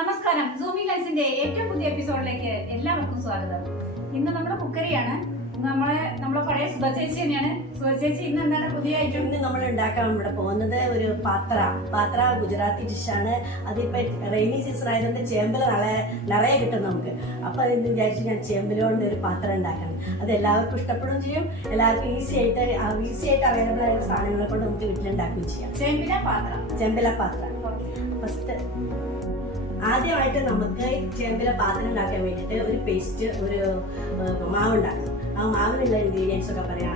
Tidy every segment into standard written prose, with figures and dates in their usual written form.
നമസ്കാരം, സൂമി ലൈൻസിന്റെ ഏറ്റവും പുതിയ എപ്പിസോഡിലേക്ക് എല്ലാവർക്കും സ്വാഗതം. ഇന്ന് നമ്മുടെ കുക്കറിയാണ്. നമ്മളെ പഴയ സുധ ചേച്ചി തന്നെയാണ്. സുധ ചേച്ചി ഇന്ന് എന്താണ് പുതിയ ഐറ്റം? ഇന്ന് നമ്മൾ ഉണ്ടാക്കാൻ ഇവിടെ പോകുന്നത് ഒരു പാത്ര ഗുജറാത്തി ഡിഷാണ്. അതിപ്പോ റെയിനി സീസൺ ആയതുകൊണ്ട് ചേമ്പിൽ നിറയെ കിട്ടും നമുക്ക്. അപ്പൊ അതിന് വിചാരിച്ചു ഞാൻ ചേമ്പിലുകൊണ്ട് ഒരു പാത്രം ഉണ്ടാക്കണം. അത് എല്ലാവർക്കും ഇഷ്ടപ്പെടുകയും ചെയ്യും. എല്ലാവർക്കും ഈസി ആയിട്ട് അവൈലബിൾ ആയ സാധനങ്ങളെ കൊണ്ട് നമുക്ക് വീട്ടിലുണ്ടാക്കുകയും ചെയ്യാം. ചെമ്പില പാത്രം. ഫസ്റ്റ് ആദ്യമായിട്ട് നമുക്ക് ചേമ്പില പാത്രം ഉണ്ടാക്കാൻ വേണ്ടിയിട്ട് ഒരു പേസ്റ്റ്, ഒരു മാവ് ഉണ്ടാക്കണം. ആ മാവിനുള്ള ഇൻഗ്രീഡിയൻസ് ഒക്കെ പറയാം.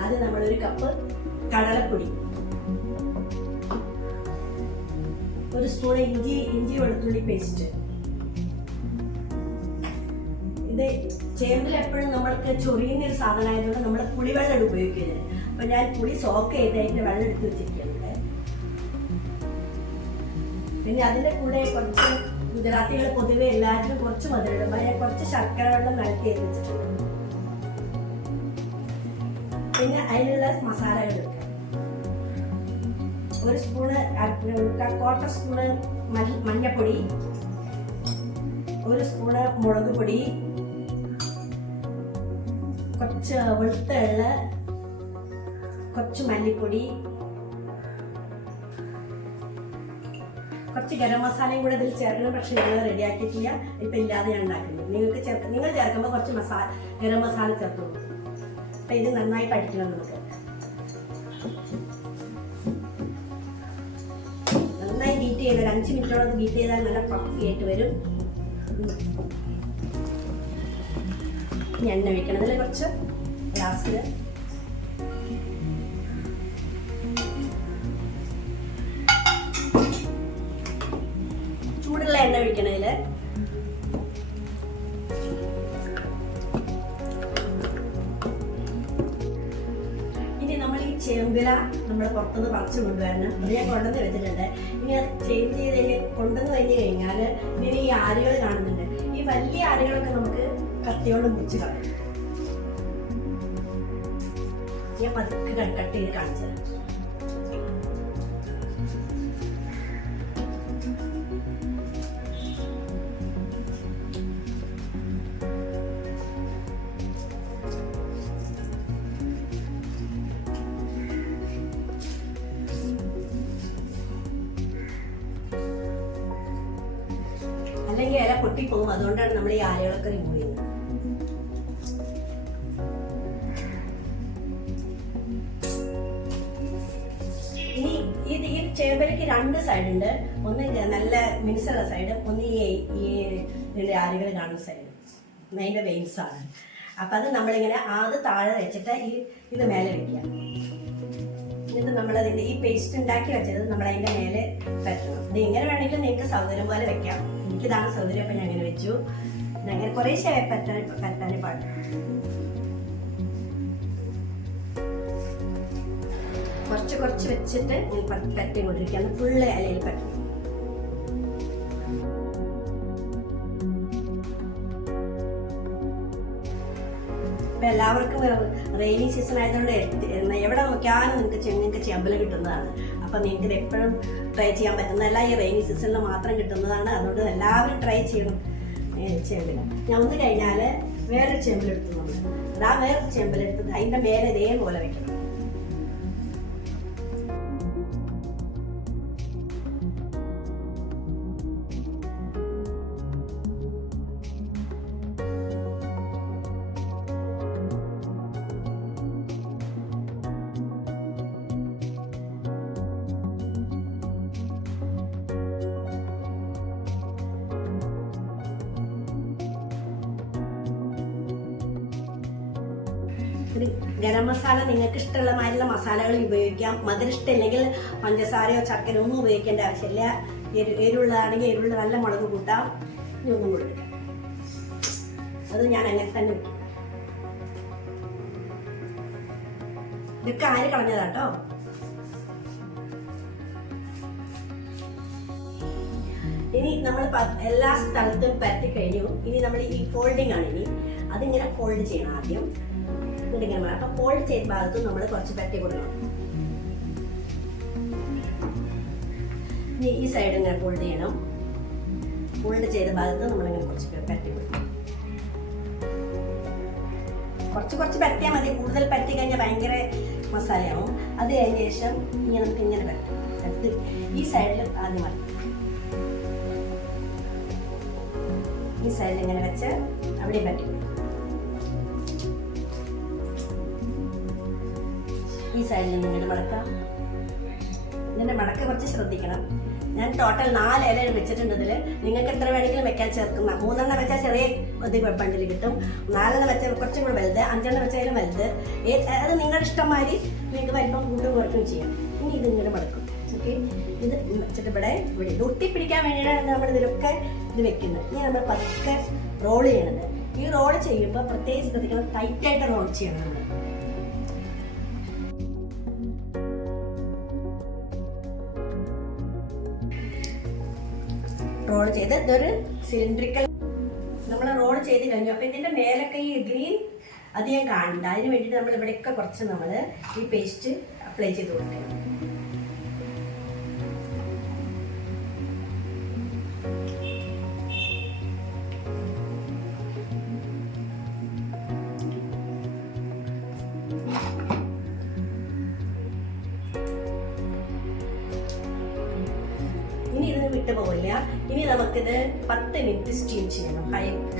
ആദ്യം നമ്മളൊരു കപ്പ് കടലപ്പൊടി, ഒരു സ്പൂൺ ഇഞ്ചി വെളുത്തുള്ളി പേസ്റ്റ്. ഇത് ചേമ്പിൽ എപ്പോഴും നമ്മൾക്ക് ചൊറിയുന്ന ഒരു സാധനമായതുകൊണ്ട് നമ്മൾ പുളിവെള്ളം ഉപയോഗിക്കുന്നത്. അപ്പൊ ഞാൻ പുളി സോക്ക് ചെയ്തതിന്റെ വെള്ളം എടുത്ത് വെച്ചിരിക്കുന്നത്. പിന്നെ അതിന്റെ കൂടെ കുറച്ച് ഗുജറാത്തികൾ പൊതുവെ എല്ലാത്തിനും കുറച്ച് മധുരം, ഞാൻ കുറച്ച് ശർക്കര വെള്ളം കലക്കി ചെയ്ത് വെച്ചിട്ടുണ്ട്. പിന്നെ അതിനുള്ള മസാലകൾ എടുക്കാം. ഒരു സ്പൂണ്, 1/4 സ്പൂണ് മഞ്ഞപ്പൊടി, ഒരു സ്പൂണ് മുളക് പൊടി, കുറച്ച് വെളുത്ത എള്ള, കുറച്ച് മല്ലിപ്പൊടി, കുറച്ച് ഗരം മസാലയും കൂടെ ഇതിൽ ചേർക്കണം. പക്ഷെ ഞങ്ങൾ റെഡിയാക്കിയിട്ടില്ല, ഇപ്പം ഇല്ലാതെ ഞാൻ ഉണ്ടാക്കുന്നത്. നിങ്ങൾ ചേർക്കുമ്പോൾ കുറച്ച് ഗരം മസാല ചേർത്തോളൂ. അപ്പം ഇത് നന്നായി പഠിക്കണം. നമുക്ക് നന്നായി ബീറ്റ് ചെയ്ത് 5 മിനിറ്റോളം ബീറ്റ് ചെയ്താൽ നല്ല ഫ്ലഫി ആയിട്ട് വരും. എണ്ണ വെക്കണം. അതിൽ കുറച്ച് ഗ്ലാസ്സിൽ ചൂടുള്ള എണ്ണ ഒഴിക്കണതില് ഇനി നമ്മൾ ഈ ചേമ്പില നമ്മൾ പുറത്തുനിന്ന് പറിച്ചു കൊണ്ടുവരണം. അത് ഞാൻ കൊണ്ടുവന്ന് വെച്ചിട്ടുണ്ട്. ഇനി അത് ചേഞ്ച് ചെയ്ത് കൊണ്ടുവന്ന് കഴിഞ്ഞ് കഴിഞ്ഞാൽ ഇനി ഈ ആലുകൾ കാണുന്നുണ്ട്. ഈ വലിയ ആലുകളൊക്കെ നമുക്ക് കത്തിയോണ്ട് മുറിച്ച് കളയും. ഞാൻ പതുക്കെ കട്ട് ചെയ്ത് കാണിച്ചത്. അല്ലെങ്കിൽ ഇല പൊട്ടിപ്പോകും. അതുകൊണ്ടാണ് നമ്മൾ ഈ ആലകളൊക്കെ റിമൂവ് ചെയ്യുന്നത്. ഇനി ഈ ചേമ്പലയ്ക്ക് 2 സൈഡ് ഉണ്ട്. ഒന്ന് നല്ല മിനുസുള്ള സൈഡ്, ഒന്ന് ഈ ആലുകൾ കാണുന്ന സൈഡ്. അതിന്റെ വെയിൻസ് ആണ്. അപ്പൊ അത് നമ്മളിങ്ങനെ താഴെ വെച്ചിട്ട് ഇത് മേലെ വെക്കുക. എന്നിട്ട് നമ്മളതിന്റെ ഈ പേസ്റ്റ് ഉണ്ടാക്കി വെച്ചത് നമ്മൾ അതിന്റെ മേലെ പറ്റണം. ഇത് എങ്ങനെ വേണമെങ്കിലും നിങ്ങൾക്ക് സൗകര്യം പോലെ വെക്കാം. എനിക്കിതാണ് സൗകര്യം, അപ്പൊ ഞാൻ അങ്ങനെ വെച്ചു. അങ്ങനെ കുറേ പറ്റാൻ പാടില്ല. കുറച്ച് വെച്ചിട്ട് പറ്റി കൊണ്ടിരിക്കുകയാണ്. ഫുള്ള് ഇലയിൽ പറ്റണം. ഇപ്പൊ എല്ലാവർക്കും റെയിനി സീസൺ ആയതുകൊണ്ട് എവിടെ നോക്കിയാലും നിങ്ങൾക്ക് ചേമ്പല കിട്ടുന്നതാണ്. അപ്പൊ നിങ്ങൾക്ക് ഇത് എപ്പോഴും ട്രൈ ചെയ്യാൻ പറ്റുന്നതല്ല, ഈ റെയിനി സീസണിൽ മാത്രം കിട്ടുന്നതാണ്. അതുകൊണ്ട് എല്ലാവരും ട്രൈ ചെയ്യണം ചേമ്പില. ഞാൻ ഒന്ന് കഴിഞ്ഞാൽ വേറൊരു ചേമ്പിലെടുത്തു. വേറൊരു ചേമ്പിലെടുത്തത് അതിന്റെ മേലെ ഇതേപോലെ വെക്കണം. ഗരം മസാല നിങ്ങൾക്ക് ഇഷ്ടമുള്ള മാതിരിയുള്ള മസാലകൾ ഉപയോഗിക്കാം. മധുരം ഇഷ്ടമില്ലെങ്കിൽ പഞ്ചസാരയോ ചക്കരയോ ഒന്നും ഉപയോഗിക്കേണ്ട ആവശ്യമില്ല. എരിവുള്ളതാണെങ്കിൽ എരിവുള്ള നല്ല മുളക് കൂട്ടാം. ഇനി ഒന്നും കൊടുക്കാം. അത് ഞാൻ അങ്ങനെ തന്നെ വെക്കും. ഇതൊക്കെ ആര് കളഞ്ഞതാട്ടോ. ഇനി നമ്മൾ എല്ലാ സ്ഥലത്തും പരത്തി കഴിഞ്ഞു. ഇനി നമ്മൾ ഈ ഫോൾഡിങ് ആണ്. ഇനി അതിങ്ങനെ ഫോൾഡ് ചെയ്യണം. ആദ്യം ഇങ്ങനെ. അപ്പൊ ഫോൾഡ് ചെയ്ത ഭാഗത്തും നമ്മൾ കുറച്ച് പരത്തി കൊടുക്കണം. ഈ സൈഡ് ഇങ്ങനെ ഫോൾഡ് ചെയ്യണം. ഫോൾഡ് ചെയ്ത ഭാഗത്ത് നമ്മളിങ്ങനെ കുറച്ച് പരത്തി കൊടുക്കും. കുറച്ച് പരത്തിയാൽ മതി, കൂടുതൽ പരത്തി കഴിഞ്ഞാൽ ഭയങ്കര മസാലയാവും. അത് കഴിഞ്ഞ ശേഷം നമുക്ക് ഇങ്ങനെ പരത്തും. അടുത്ത് ഈ സൈഡിൽ ആദ്യം മതി, ഈ സൈഡിൽ ഇങ്ങനെ വെച്ച് അവിടെ പറ്റി ഈ സൈഡിൽ നിന്ന് ഇങ്ങനെ മടക്കാം. ഇതിൻ്റെ മടക്ക് കുറച്ച് ശ്രദ്ധിക്കണം. ഞാൻ ടോട്ടൽ 4 ഇല വെച്ചിട്ടുണ്ട്. ഇതിൽ നിങ്ങൾക്ക് എത്ര വേണമെങ്കിലും വെക്കാൻ ചേർക്കുന്ന. 3 വെച്ചാൽ ചെറിയ ബണ്ടിൽ കിട്ടും, 4 വെച്ചാൽ കുറച്ചും കൂടെ വലുത്, 5 വെച്ചാലും വലുത്. അത് നിങ്ങളുടെ ഇഷ്ടംമാതിരി നിങ്ങൾക്ക് വലിപ്പം കൂട്ടും കുറയ്ക്കും ചെയ്യാം. ഇനി ഇതിങ്ങനെ മടക്കും. ഓക്കെ, ഇത് വെച്ചിട്ട് ഇവിടെ ഇത് ഒട്ടിപ്പിടിക്കാൻ വേണ്ടിയിട്ടാണ് നമ്മൾ ഇതിലൊക്കെ ഇത് വെക്കുന്നത്. ഇനി നമ്മൾ പതുക്കെ റോൾ ചെയ്യണത്. ഈ റോൾ ചെയ്യുമ്പോൾ പ്രത്യേകിച്ച് ശ്രദ്ധിക്കണം, ടൈറ്റായിട്ട് റോൾ ചെയ്യണം. നമ്മൾ റോൾ ചെയ്ത് ഇതൊരു സിലിണ്ടറിക്കൽ നമ്മൾ റോൾ ചെയ്ത് കഴിഞ്ഞു. അപ്പോൾ ഇതിൻ്റെ മേലൊക്കെ ഈ ഗ്രീൻ അധികം കാണണ്ട. അതിന് വേണ്ടിയിട്ട് നമ്മൾ ഇവിടെയൊക്കെ കുറച്ച് നമ്മൾ ഈ പേസ്റ്റ് അപ്ലൈ ചെയ്ത് കൊടുക്കണം. ഇനി ഇത് വിട്ടു പോകില്ല. ഇനി നമുക്കിത് 10 മിനിറ്റ് സ്റ്റീം ചെയ്യണം.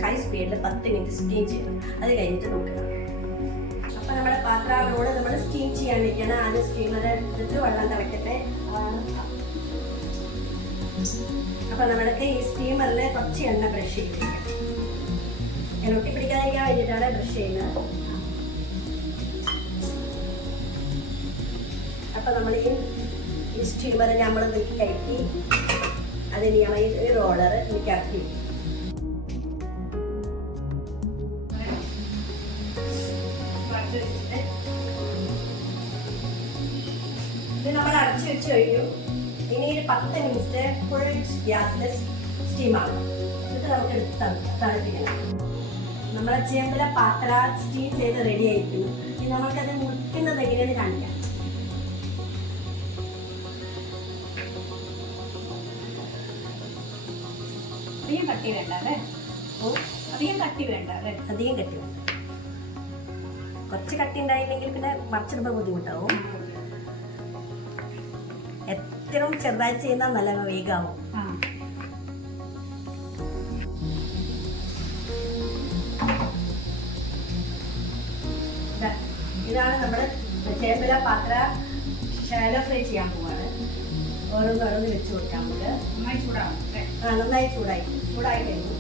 ഹൈ സ്പീഡിൽ 10 മിനിറ്റ് സ്റ്റീം ചെയ്യണം. അത് കഴിഞ്ഞിട്ട് നോക്കണം. അപ്പോൾ നമ്മുടെ പാത്ര റോള് നമ്മൾ സ്റ്റീം ചെയ്യാൻ വെക്കണം. ആദ്യം സ്റ്റീമർ എടുത്തിട്ട് വെള്ളം തിളക്കട്ടെ. അപ്പോൾ നമ്മൾക്ക് ഈ സ്റ്റീമറിൽ കുറച്ച് എണ്ണ ബ്രഷ് ചെയ്യും. ഞാൻ ഒട്ടിപ്പിടിക്കാതിരിക്കാൻ വേണ്ടിയിട്ടാണ് ബ്രഷ് ചെയ്യുന്നത്. അപ്പോൾ നമ്മൾ ഈ സ്റ്റീമർ നമ്മൾ കയറ്റി അതിന് നമ്മൾ ഈ റോളർ എനിക്ക് ഇറക്കി ഇത് നമ്മൾ അടച്ചു വെച്ച് കഴിഞ്ഞു. ഇനി ഒരു 10 മിനിറ്റ് ഫുൾ ഗ്യാസിൽ സ്റ്റീമാണ്. എന്നിട്ട് നമുക്ക് എടുത്ത് തണുപ്പിക്കണം. നമ്മളെ ചേമ്പിലെ പാത്ര സ്റ്റീം ചെയ്ത് റെഡി ആയിരിക്കുന്നു. ഇനി നമുക്കത് മുറിക്കുന്നത് എങ്ങനെയാണ് കാണിക്കാം. അധികം കട്ടി വേണ്ട അല്ലേ? അധികം കട്ടി വേണ്ട അല്ലേ? അധികം കട്ടി വേണ്ട. കുറച്ച് കട്ടി ഉണ്ടായില്ലെങ്കിൽ പിന്നെ മറിച്ചിടുമ്പോൾ ബുദ്ധിമുട്ടാവും. എത്രയും ചെറുതായി ചെയ്യുന്നാൽ നല്ല വേഗമാവും. ഇതാണ് നമ്മുടെ ചേമ്പില പാത്ര ഷാലോ ഫ്രൈ ചെയ്യാൻ പോവാണ്. ഓരോന്ന് വെച്ച് കൊടുക്കാം. നമുക്ക് നന്നായി ചൂടാവും. നന്നായി ചൂടായി കഴിഞ്ഞു.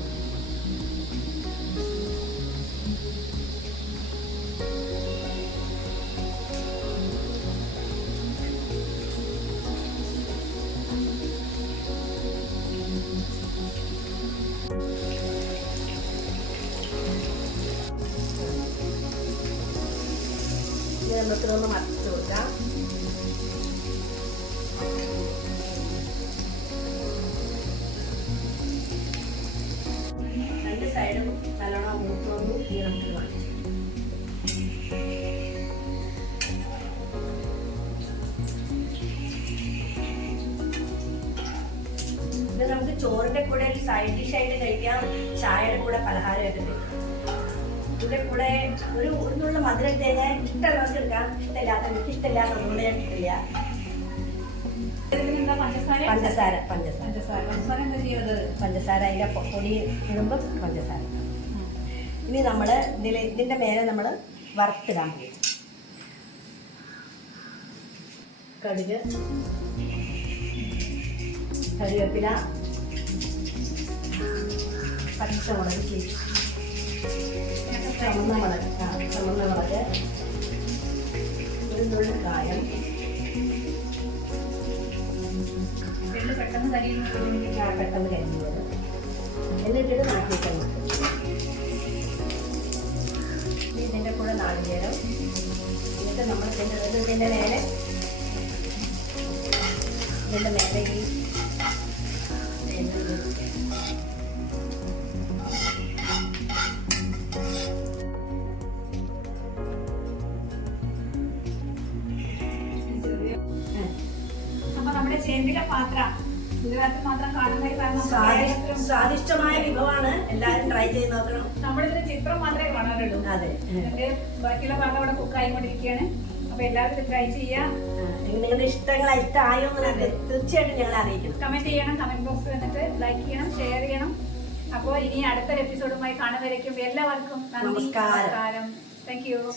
നമുക്കിതൊന്ന് മറിച്ച് കൊടുക്കാം. രണ്ട് സൈഡും നല്ലോണം മൂത്തോന്നും ഈ നമുക്ക് വാങ്ങിച്ചു. ഇത് നമുക്ക് ചോറിന്റെ കൂടെ ഒരു സൈഡ് ഡിഷ് ആയിട്ട് കഴിക്കാം. ചായയുടെ കൂടെ പലഹാരമായിട്ട് കഴിക്കാം. ഇതിന്റെ കൂടെ ഒരു നുള്ള മധുരം തേങ്ങ ഇഷ്ടമുള്ളവർക്ക് എടുക്കാം. ഇഷ്ടമില്ലാത്ത ഒന്നുകൂടെ ഞാൻ കിട്ടില്ല. പഞ്ചസാര അതിൻ്റെ പൊടി ഇടുമ്പോൾ പഞ്ചസാര. ഇനി നമ്മൾ ഇതിൻ്റെ മേലെ നമ്മൾ വറുത്തിടാൻ പോകും. കടുക്, കറിവേപ്പില, പച്ചമുളക്, ചുവന്ന മുളക്, ഒരു നുള്ളി കായം, പെട്ടെന്ന് കരിഞ്ഞു വരും. എന്നിട്ടിട്ട് മാറ്റി വെക്കാൻ നോക്കും. ഇതിൻ്റെ കൂടെ നാളികേരം. എന്നിട്ട് നമ്മൾ ഇതിൻ്റെ മേലെ ഈ അപ്പൊ നമ്മുടെ ചേമ്പിലെ പാത്ര ഗുജറാത്തിൽ മാത്രം കാണുന്ന ഒരു സാധനം നമ്മുടെ കേരളത്തിലും സ്വാദിഷ്ടമായ വിഭവമാണ്. എല്ലാവരും ട്രൈ ചെയ്ത് നോക്കണം. നമ്മളിതിന് ചിത്രം മാത്രമേ കാണാറുള്ളൂ. അതെ. എന്നിട്ട് ബാക്കിയുള്ള ഭാഗം അവിടെ കുക്കായിക്കൊണ്ടിരിക്കുകയാണ്. അപ്പൊ എല്ലാവരും ട്രൈ ചെയ്യാം. നിങ്ങളുടെ ഇഷ്ടമായോ എന്ന് തീർച്ചയായിട്ടും ഞങ്ങളെ അറിയിക്കണം. കമന്റ് ചെയ്യണം. കമന്റ് ബോക്സിൽ വന്നിട്ട് ലൈക്ക് ചെയ്യണം, ഷെയർ ചെയ്യണം. അപ്പോൾ ഇനി അടുത്തൊരു എപ്പിസോഡുമായി കാണുന്നവരേക്കും എല്ലാവർക്കും നന്ദി, നമസ്കാരം. Thank you.